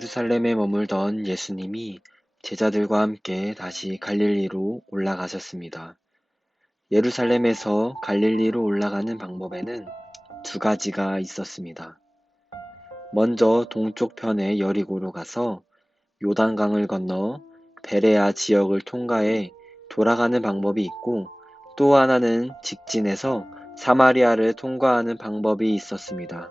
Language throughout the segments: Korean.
예루살렘에 머물던 예수님이 제자들과 함께 다시 갈릴리로 올라가셨습니다. 예루살렘에서 갈릴리로 올라가는 방법에는 두 가지가 있었습니다. 먼저 동쪽 편의 여리고로 가서 요단강을 건너 베레아 지역을 통과해 돌아가는 방법이 있고, 또 하나는 직진해서 사마리아를 통과하는 방법이 있었습니다.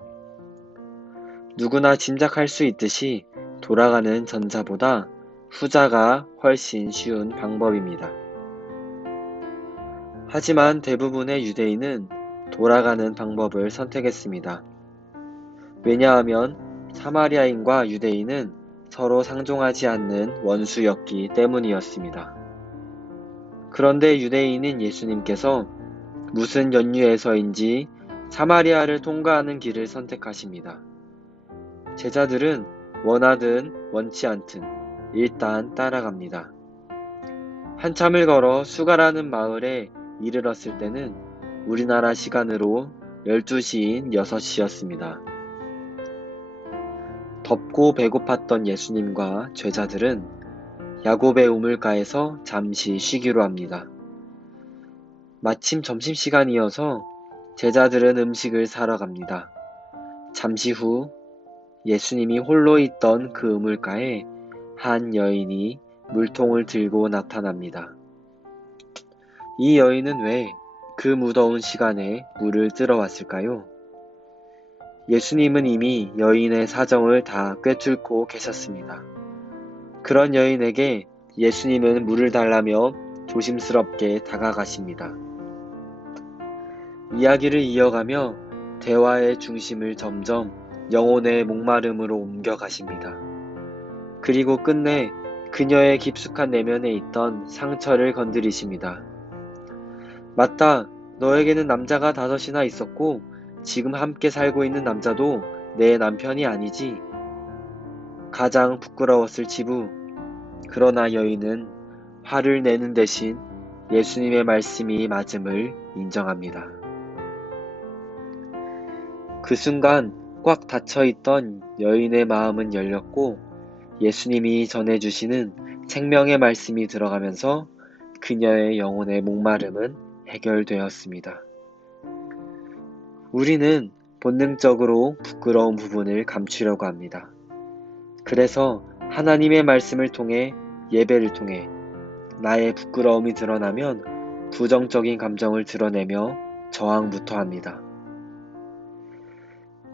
누구나 짐작할 수 있듯이 돌아가는 전자보다 후자가 훨씬 쉬운 방법입니다. 하지만 대부분의 유대인은 돌아가는 방법을 선택했습니다. 왜냐하면 사마리아인과 유대인은 서로 상종하지 않는 원수였기 때문이었습니다. 그런데 유대인인 예수님께서 무슨 연유에서인지 사마리아를 통과하는 길을 선택하십니다. 제자들은 원하든 원치 않든 일단 따라갑니다. 한참을 걸어 수가라는 마을에 이르렀을 때는 우리나라 시간으로 12시인 6시였습니다. 덥고 배고팠던 예수님과 제자들은 야곱의 우물가에서 잠시 쉬기로 합니다. 마침 점심시간이어서 제자들은 음식을 사러 갑니다. 잠시 후 예수님이 홀로 있던 그 우물가에 한 여인이 물통을 들고 나타납니다. 이 여인은 왜 그 무더운 시간에 물을 뜨러 왔을까요? 예수님은 이미 여인의 사정을 다 꿰뚫고 계셨습니다. 그런 여인에게 예수님은 물을 달라며 조심스럽게 다가가십니다. 이야기를 이어가며 대화의 중심을 점점 영혼의 목마름으로 옮겨가십니다. 그리고 끝내 그녀의 깊숙한 내면에 있던 상처를 건드리십니다. 맞다, 너에게는 남자가 5이나 있었고 지금 함께 살고 있는 남자도 내 남편이 아니지. 가장 부끄러웠을 지부. 그러나 여인은 화를 내는 대신 예수님의 말씀이 맞음을 인정합니다. 그 순간 꽉 닫혀있던 여인의 마음은 열렸고, 예수님이 전해주시는 생명의 말씀이 들어가면서 그녀의 영혼의 목마름은 해결되었습니다. 우리는 본능적으로 부끄러운 부분을 감추려고 합니다. 그래서 하나님의 말씀을 통해, 예배를 통해 나의 부끄러움이 드러나면 부정적인 감정을 드러내며 저항부터 합니다.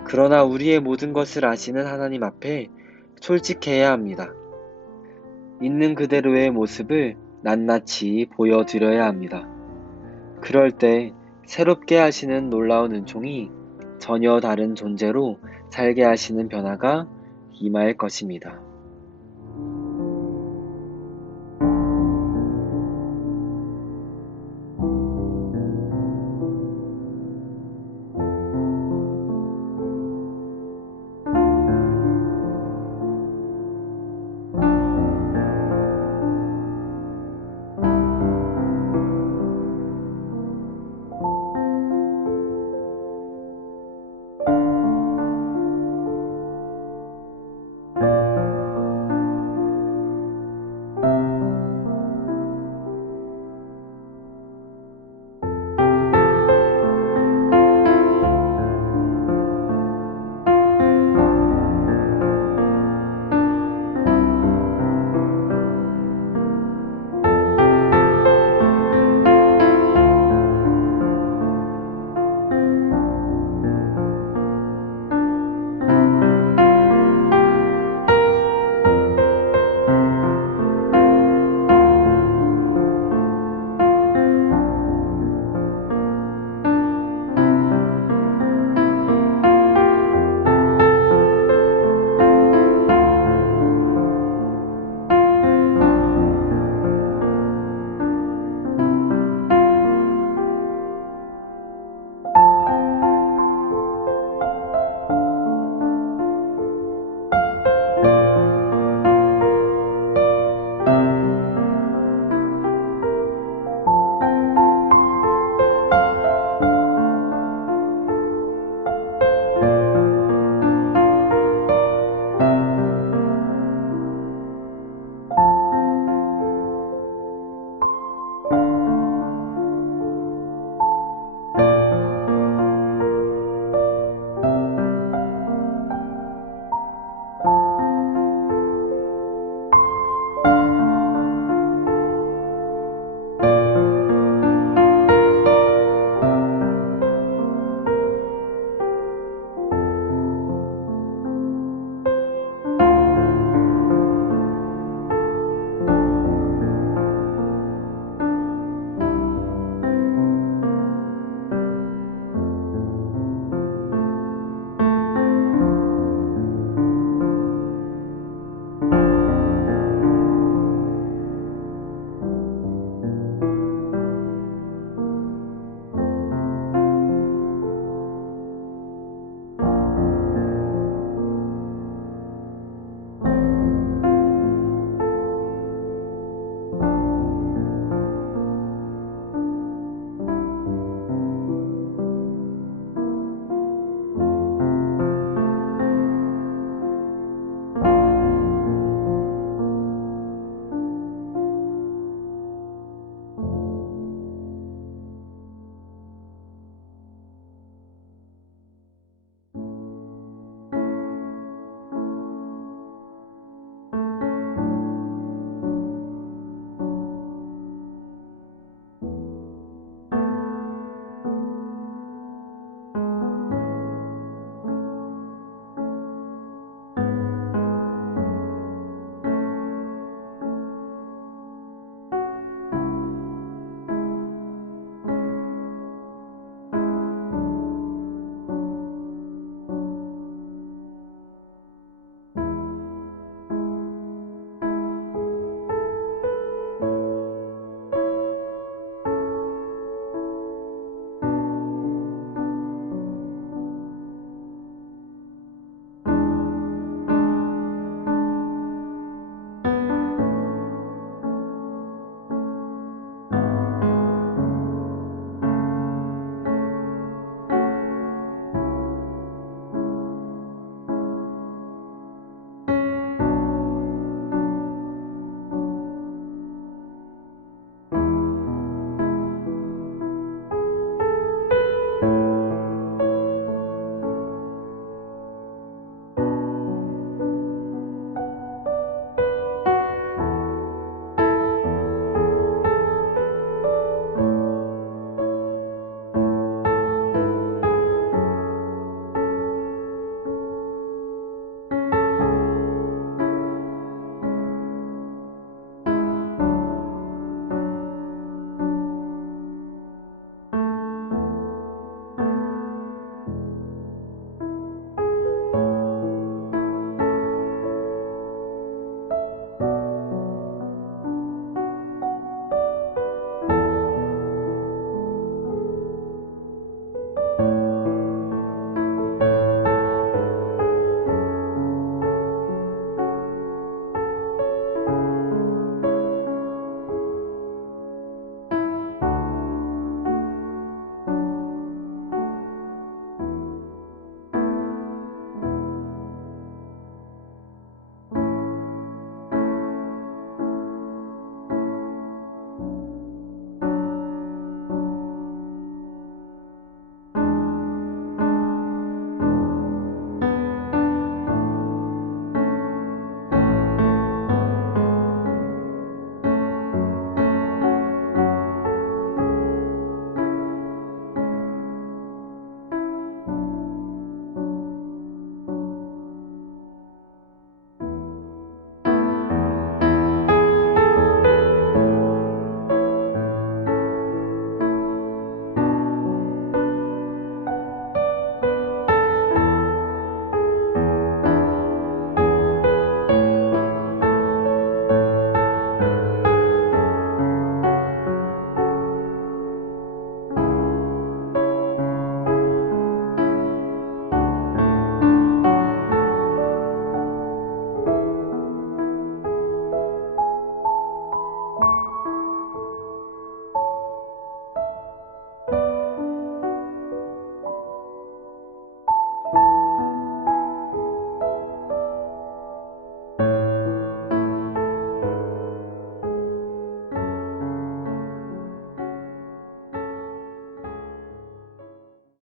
그러나 우리의 모든 것을 아시는 하나님 앞에 솔직해야 합니다. 있는 그대로의 모습을 낱낱이 보여드려야 합니다. 그럴 때 새롭게 하시는 놀라운 은총이 전혀 다른 존재로 살게 하시는 변화가 임할 것입니다.